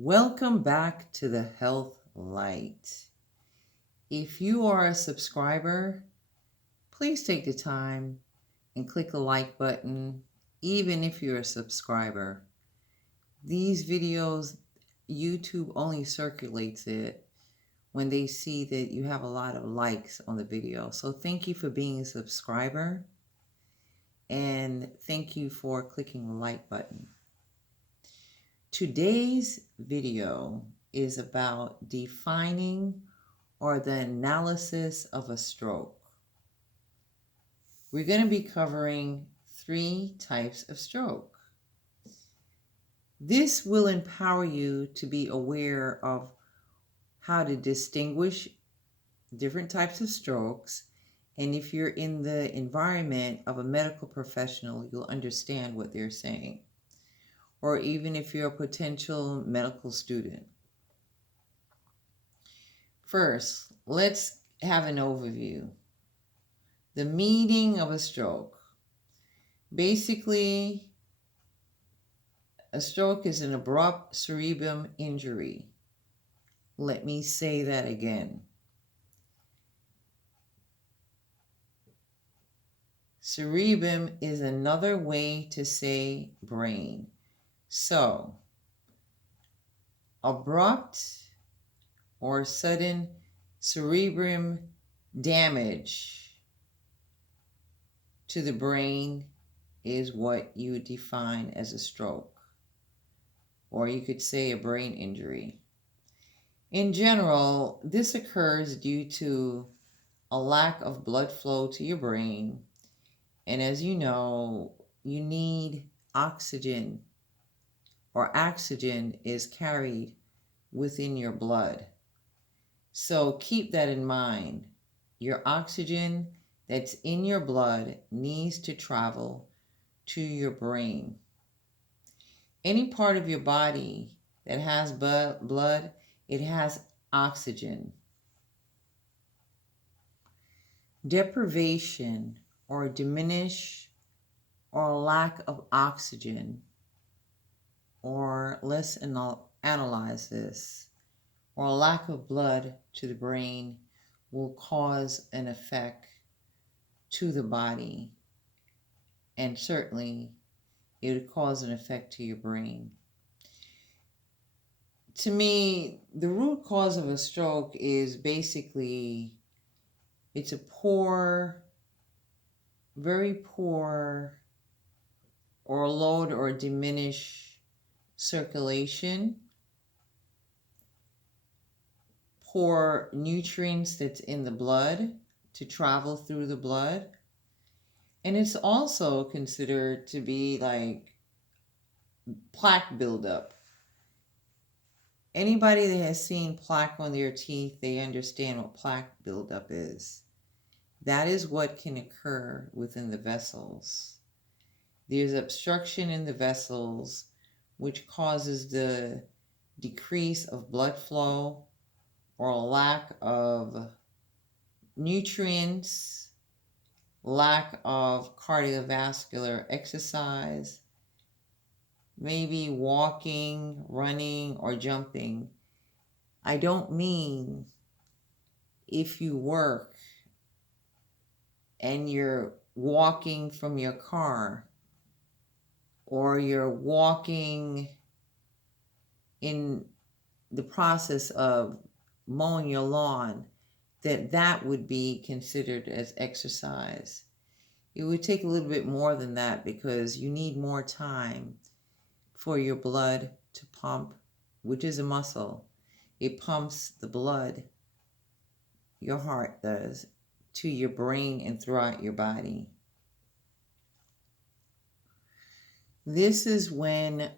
Welcome back to the Health Light. If you are a subscriber, please take the time and click the like button, even if you're a subscriber. These videos, YouTube only circulates it when they see that you have a lot of likes on the video. So thank you for being a subscriber, and thank you for clicking the like button. Today's video is about defining or the analysis of a stroke. We're going to be covering 3 types of stroke. This will empower you to be aware of how to distinguish different types of strokes, and if you're in the environment of a medical professional, you'll understand what they're saying, or even if you're a potential medical student. First, let's have an overview. The meaning of a stroke. Basically, a stroke is an abrupt cerebrum injury. Let me say that again. Cerebrum is another way to say brain. So, abrupt or sudden cerebrum damage to the brain is what you would define as a stroke, or you could say a brain injury. In general, this occurs due to a lack of blood flow to your brain, and as you know, you need oxygen, or oxygen is carried within your blood. So keep that in mind. Your oxygen that's in your blood needs to travel to your brain. Any part of your body that has blood, it has oxygen. Deprivation or diminish or lack of oxygen, or let's analyze this, or lack of blood to the brain will cause an effect to the body, and certainly it would cause an effect to your brain. To me, the root cause of a stroke is basically, it's a poor, very poor, or load or diminish circulation, poor nutrients that's in the blood to travel through the blood. And it's also considered to be like plaque buildup. Anybody that has seen plaque on their teeth, they understand what plaque buildup is. That is what can occur within the vessels. There's obstruction in the vessels, which causes the decrease of blood flow or lack of nutrients, lack of cardiovascular exercise, maybe walking, running, or jumping. I don't mean if you work and you're walking from your car, or you're walking in the process of mowing your lawn, that would be considered as exercise. It would take a little bit more than that, because you need more time for your blood to pump, which is a muscle. It pumps the blood, your heart does, to your brain and throughout your body. This is when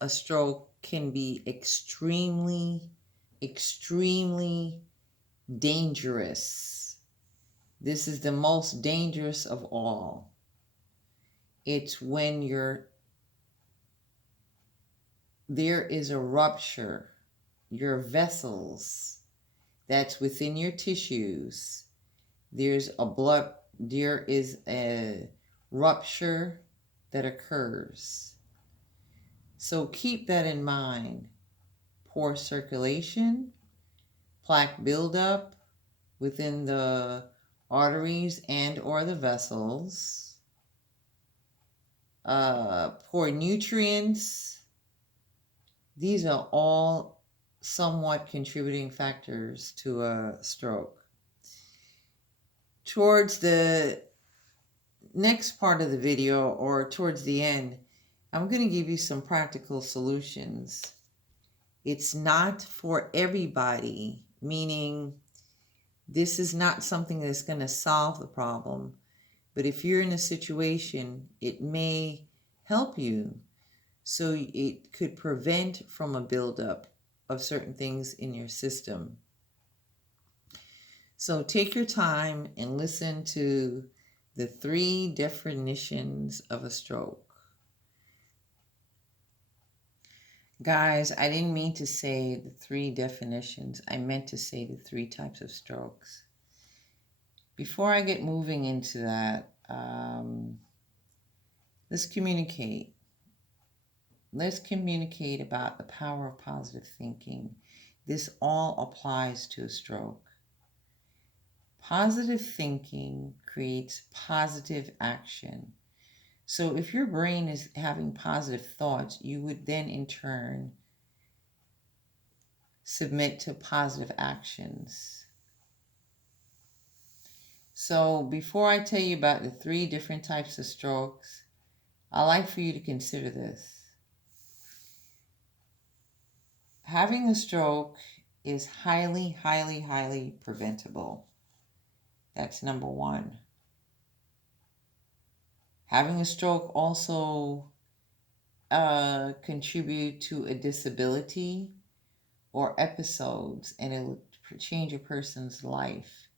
a stroke can be extremely, extremely dangerous. This is the most dangerous of all. It's when there is a rupture, your vessels that's within your tissues. There is a rupture that occurs. So keep that in mind. poor circulation, plaque buildup within the arteries and or the vessels, poor nutrients. These are all somewhat contributing factors to a stroke. Towards the next part of the video, or towards the end, I'm going to give you some practical solutions. It's not for everybody, meaning this is not something that's going to solve the problem. But if you're in a situation, it may help you. So it could prevent from a buildup of certain things in your system. So take your time and listen to the 3 definitions of a stroke. Guys, I didn't mean to say the 3 definitions. I meant to say the 3 types of strokes. Before I get moving into that, let's communicate. Let's communicate about the power of positive thinking. This all applies to a stroke. Positive thinking creates positive action. So if your brain is having positive thoughts, you would then in turn submit to positive actions. So before I tell you about the 3 different types of strokes, I'd like for you to consider this. Having a stroke is highly, highly, highly preventable. That's number 1. Having a stroke also contribute to a disability or episodes, and it will change a person's life.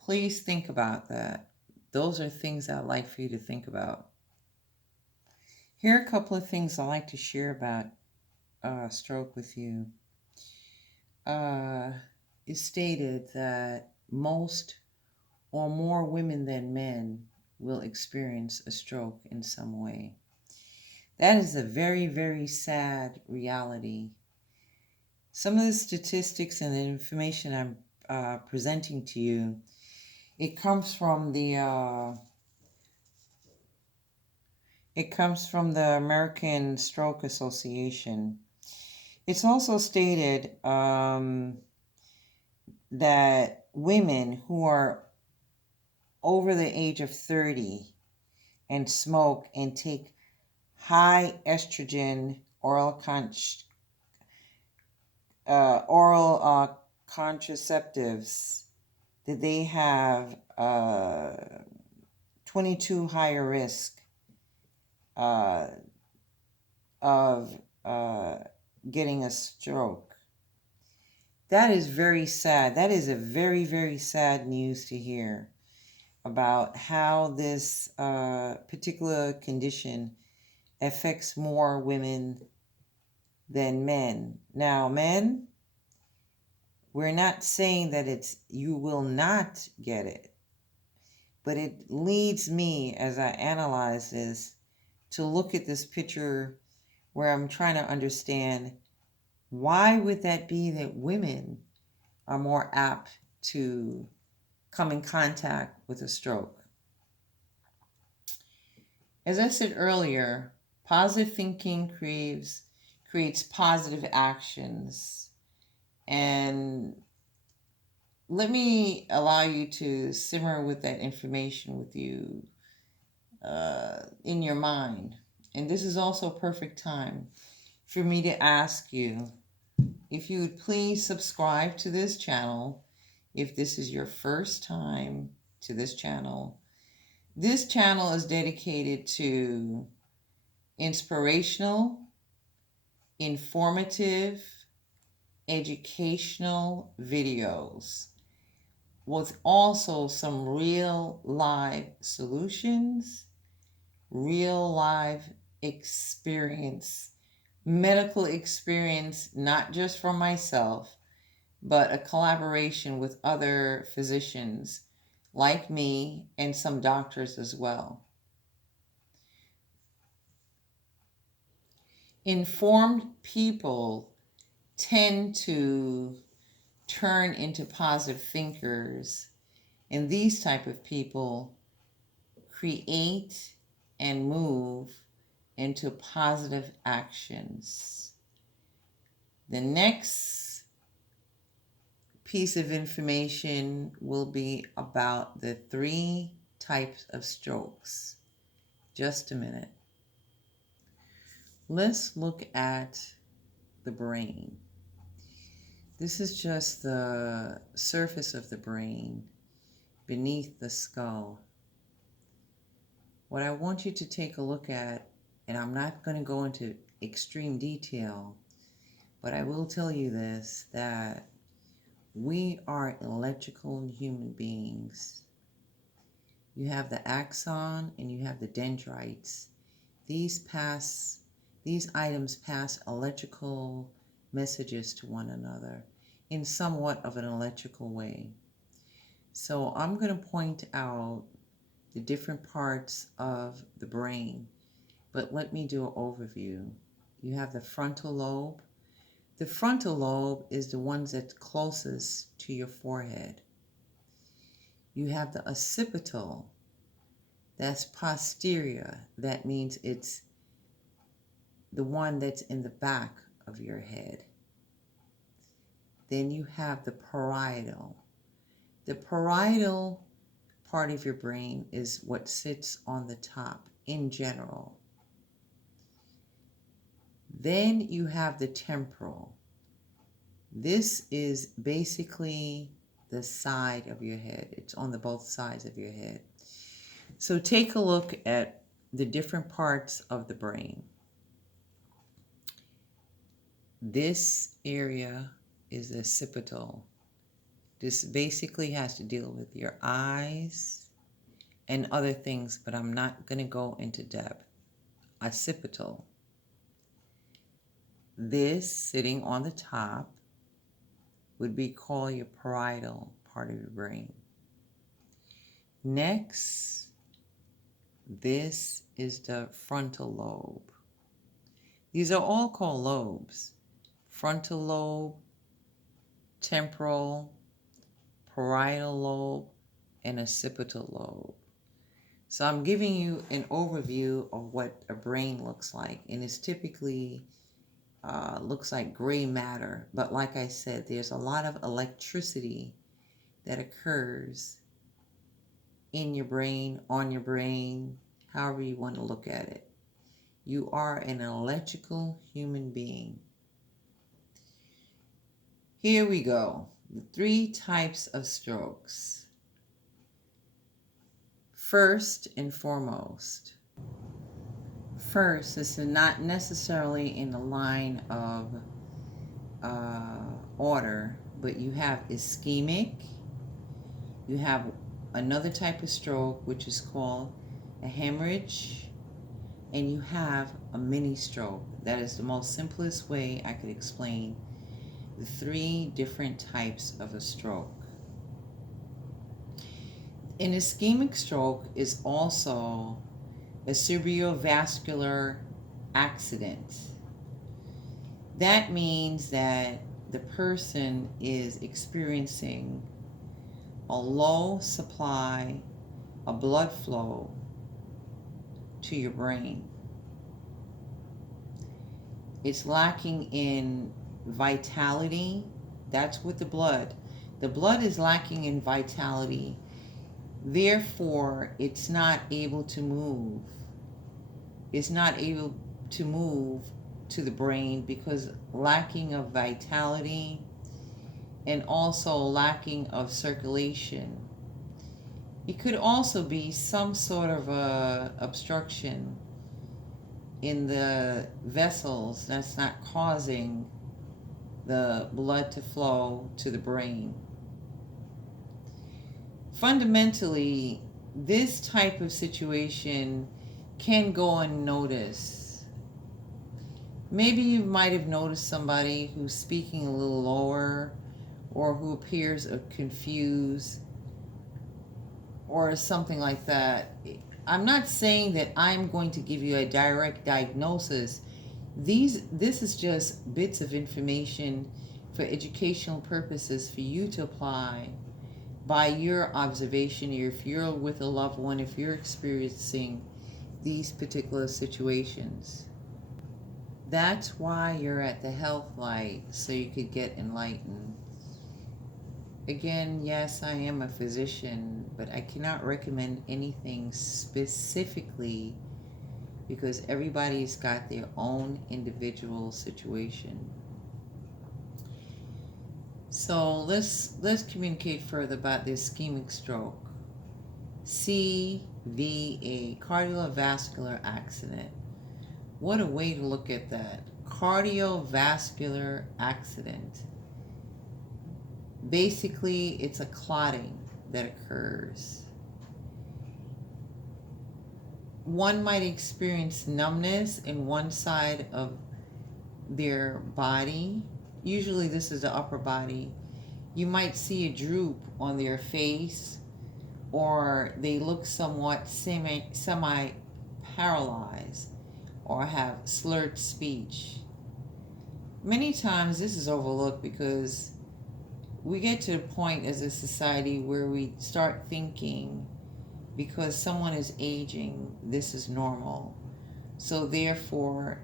Please think about that. Those are things I'd like for you to think about. Here are a couple of things I'd like to share about stroke with you. It's stated that most or more women than men will experience a stroke in some way. That is a very, very sad reality. Some of the statistics and the information I'm presenting to you, it comes from the American Stroke Association. It's also stated that women who are over the age of 30 and smoke and take high estrogen oral contraceptives, that they have 22 higher risk of getting a stroke. That is very sad. That is a very, very sad news to hear about how this particular condition affects more women than men. Now, men, we're not saying that you will not get it, but it leads me, as I analyze this, to look at this picture where I'm trying to understand, why would that be that women are more apt to come in contact with a stroke? As I said earlier, positive thinking creates positive actions. And let me allow you to simmer with that information with you in your mind. And this is also a perfect time for me to ask you if you would please subscribe to this channel if this is your first time to this channel. This channel is dedicated to inspirational, informative, educational videos with also some real live solutions, real live experience, medical experience, not just from myself, but a collaboration with other physicians like me and some doctors as well. Informed people tend to turn into positive thinkers, and these type of people create and move into positive actions. The next piece of information will be about the 3 types of strokes. Just a minute. Let's look at the brain. This is just the surface of the brain beneath the skull. What I want you to take a look at, and I'm not going to go into extreme detail, but I will tell you this, that we are electrical human beings. You have the axon and you have the dendrites. These items pass electrical messages to one another in somewhat of an electrical way. So I'm going to point out the different parts of the brain, but let me do an overview. You have the frontal lobe. The frontal lobe is the one that's closest to your forehead. You have the occipital. That's posterior. That means it's the one that's in the back of your head. Then you have the parietal. The parietal part of your brain is what sits on the top in general. Then you have the temporal. This is basically the side of your head. It's on the both sides of your head. So take a look at the different parts of the brain. This area is the occipital. This basically has to deal with your eyes and other things, but I'm not going to go into depth. Occipital. This sitting on the top would be called your parietal part of your brain. Next, this is the frontal lobe. These are all called lobes. Frontal lobe, temporal, parietal lobe, and occipital lobe. So I'm giving you an overview of what a brain looks like, and it's typically looks like gray matter, but like I said, there's a lot of electricity that occurs in your brain, on your brain, however you want to look at it. You are an electrical human being. Here we go. The 3 types of strokes. First and foremost. First, this is not necessarily in the line of order, but you have ischemic. You have another type of stroke, which is called a hemorrhage. And you have a mini stroke. That is the most simplest way I could explain the 3 different types of a stroke. An ischemic stroke is also a cerebrovascular accident. That means that the person is experiencing a low supply of blood flow to your brain. It's lacking in vitality. That's with the blood. The blood is lacking in vitality. Therefore, it's not able to move. It's not able to move to the brain because lacking of vitality and also lacking of circulation. It could also be some sort of a obstruction in the vessels that's not causing the blood to flow to the brain. Fundamentally, this type of situation can go unnoticed. Maybe you might have noticed somebody who's speaking a little lower or who appears confused or something like that. I'm not saying that I'm going to give you a direct diagnosis. This is just bits of information for educational purposes for you to apply by your observation, or if you're with a loved one, if you're experiencing these particular situations. That's why you're at the health light, so you could get enlightened. Again, yes, I am a physician, but I cannot recommend anything specifically because everybody's got their own individual situation. So let's communicate further about the ischemic stroke. CVA, cardiovascular accident. What a way to look at that. Cardiovascular accident. Basically, it's a clotting that occurs. One might experience numbness in one side of their body. Usually this is the upper body. You might see a droop on their face, or they look somewhat semi-paralyzed or have slurred speech. Many times this is overlooked because we get to the point as a society where we start thinking because someone is aging, this is normal. So therefore,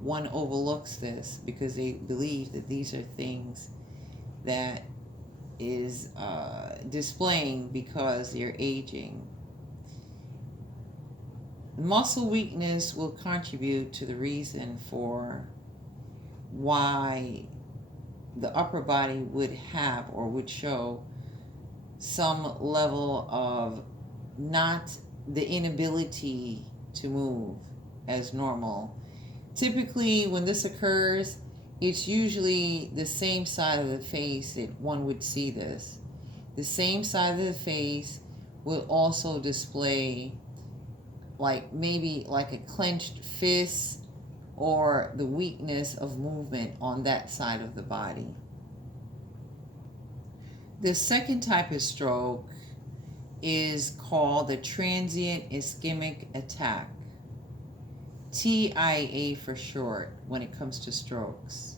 one overlooks this because they believe that these are things that is displaying because they're aging. Muscle weakness will contribute to the reason for why the upper body would have or would show some level of not the inability to move as normal. Typically, when this occurs, it's usually the same side of the face that one would see this. The same side of the face will also display maybe like a clenched fist or the weakness of movement on that side of the body. The second type of stroke is called the transient ischemic attack. TIA for short when it comes to strokes.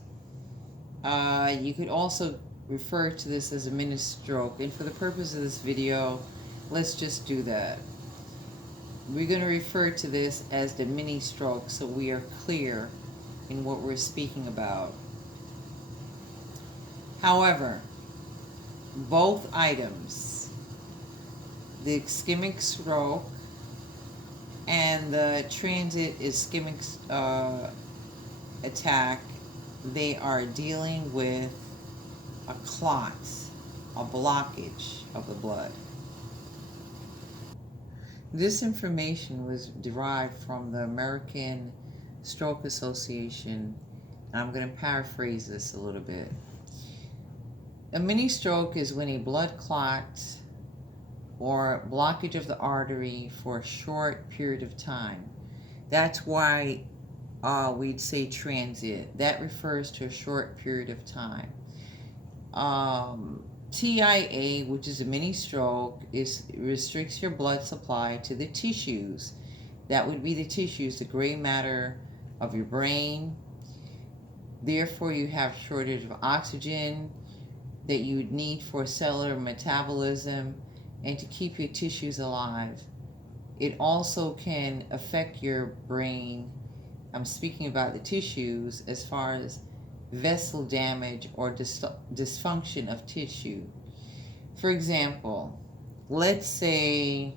You could also refer to this as a mini stroke, and for the purpose of this video, let's just do that. We're going to refer to this as the mini stroke so we are clear in what we're speaking about. However, both items, the ischemic stroke and the transient ischemic attack, they are dealing with a clot, a blockage of the blood. This information was derived from the American Stroke Association, and I'm going to paraphrase this a little bit. A mini stroke is when a blood clot or blockage of the artery for a short period of time. That's why we'd say transient. That refers to a short period of time. TIA, which is a mini stroke, restricts your blood supply to the tissues. That would be the tissues, the gray matter of your brain. Therefore, you have shortage of oxygen that you would need for cellular metabolism and to keep your tissues alive. It also can affect your brain. I'm speaking about the tissues as far as vessel damage or dysfunction of tissue. For example, let's say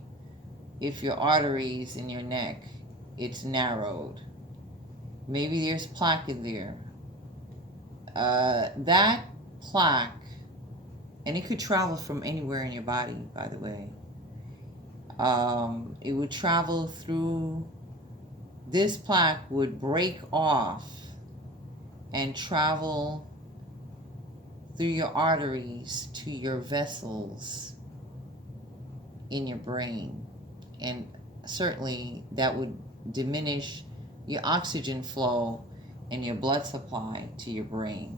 if your arteries in your neck, it's narrowed. Maybe there's plaque in there. That plaque, and it could travel from anywhere in your body, by the way. It would travel through, this plaque would break off and travel through your arteries to your vessels in your brain. And certainly that would diminish your oxygen flow and your blood supply to your brain.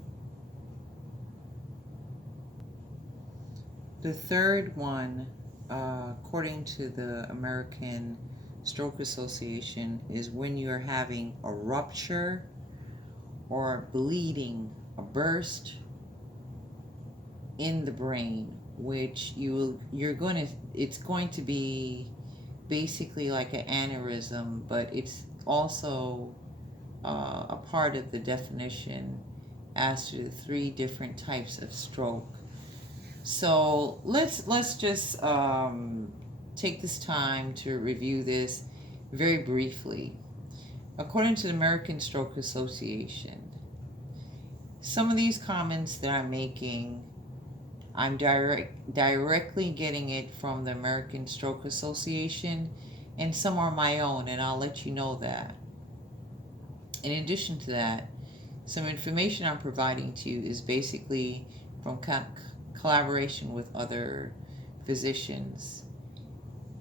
The third one, according to the American Stroke Association is when you're having a rupture or bleeding, a burst in the brain, which it's going to be basically like an aneurysm, but it's also a part of the definition as to the three different types of stroke. So let's just take this time to review this very briefly. According to the American Stroke Association, some of these comments that I'm making, I'm directly getting it from the American Stroke Association, and some are my own, and I'll let you know that. In addition to that, some information I'm providing to you is basically from collaboration with other physicians.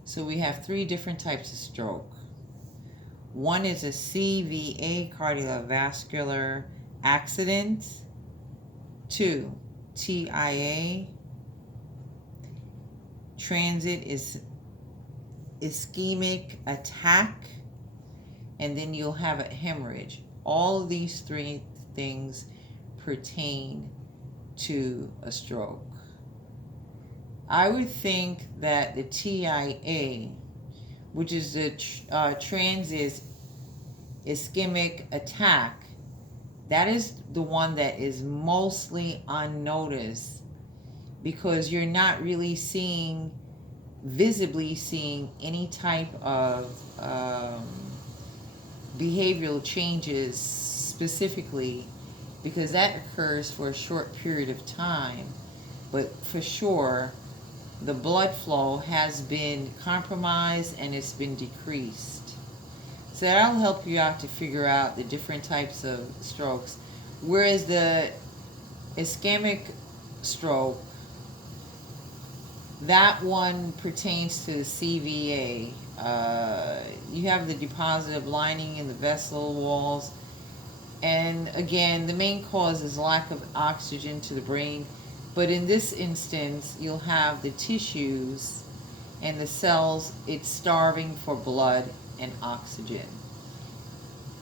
So we have three different types of stroke. One is a CVA cardiovascular accident. 2, TIA. Transient is ischemic attack. And then you'll have a hemorrhage. All of these three things pertain to a stroke. I would think that the TIA, which is the transient ischemic attack, that is the one that is mostly unnoticed because you're not really visibly seeing any type of behavioral changes specifically, because that occurs for a short period of time. But for sure, the blood flow has been compromised and it's been decreased. So that'll help you out to figure out the different types of strokes. Whereas the ischemic stroke, that one pertains to the CVA. You have the deposited lining in the vessel walls. And again, the main cause is lack of oxygen to the brain. But in this instance, you'll have the tissues and the cells, it's starving for blood and oxygen.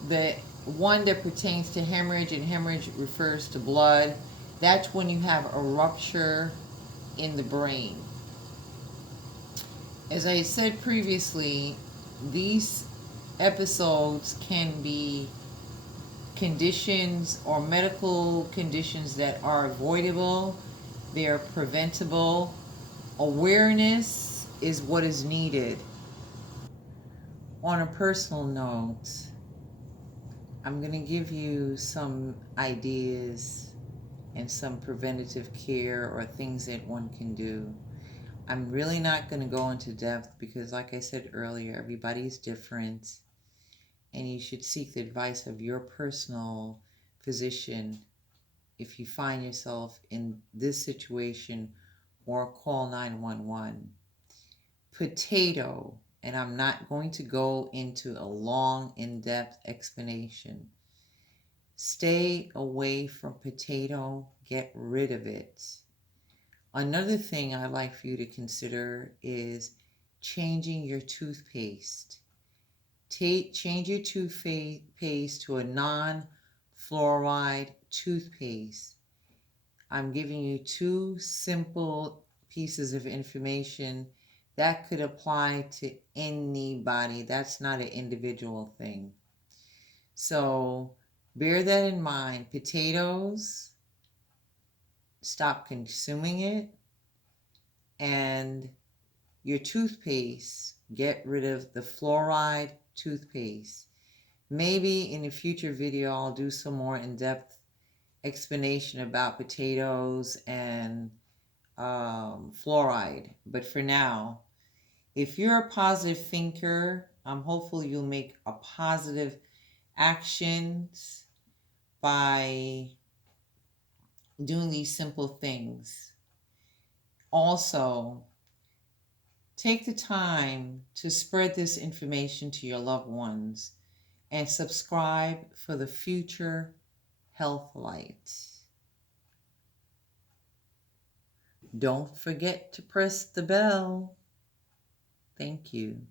The one that pertains to hemorrhage, and hemorrhage refers to blood, that's when you have a rupture in the brain. As I said previously, these episodes can be conditions or medical conditions that are avoidable, they are preventable. Awareness is what is needed. On a personal note, I'm going to give you some ideas and some preventative care or things that one can do. I'm really not going to go into depth because, like I said earlier, everybody's different, and you should seek the advice of your personal physician if you find yourself in this situation, or call 911. Potato, and I'm not going to go into a long, in-depth explanation. Stay away from potato, get rid of it. Another thing I'd like for you to consider is changing your toothpaste. Change your toothpaste to a non-fluoride toothpaste. I'm giving you two simple pieces of information that could apply to anybody. That's not an individual thing. So bear that in mind. Potatoes, stop consuming it. And your toothpaste, get rid of the fluoride toothpaste. Maybe in a future video I'll do some more in-depth explanation about potatoes and fluoride. But for now, if you're a positive thinker, I'm hopeful you'll make a positive actions by doing these simple things. Also, take the time to spread this information to your loved ones and subscribe for the future health light. Don't forget to press the bell. Thank you.